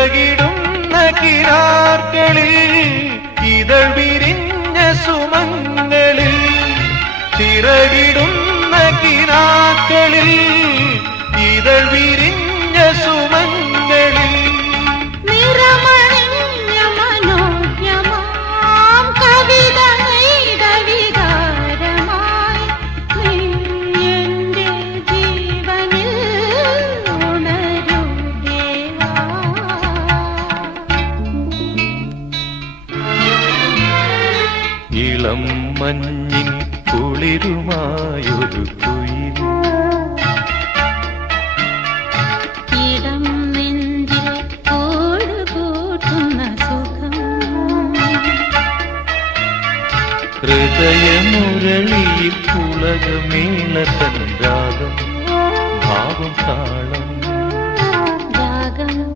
ചിറകിടുന്ന കിനാക്കളിൽ ഇതൾ വിരിഞ്ഞ സുമങ്ങളിൽ ചിറകിടുന്ന കിനാക്കളിൽ ഇതൾ വിരിഞ്ഞ സുമങ്ങളിൽ നിറമണിഞ്ഞ മനോജ്ഞമാം കവിത നെയ്ത വികാരമായി നീ എന്റെ ജീവനിൽ ഉണരൂ ദേവാ. ഇളം മഞ്ഞിൻ കുളിരുമായൊരു കുയിൽ ഇടം നെഞ്ചിൽ ഓടുകൂട്ടുന്ന സുഖം ഹൃദയമുരളിയിൽ പുളകമേള തൻ രാഗം ഭാവം താളം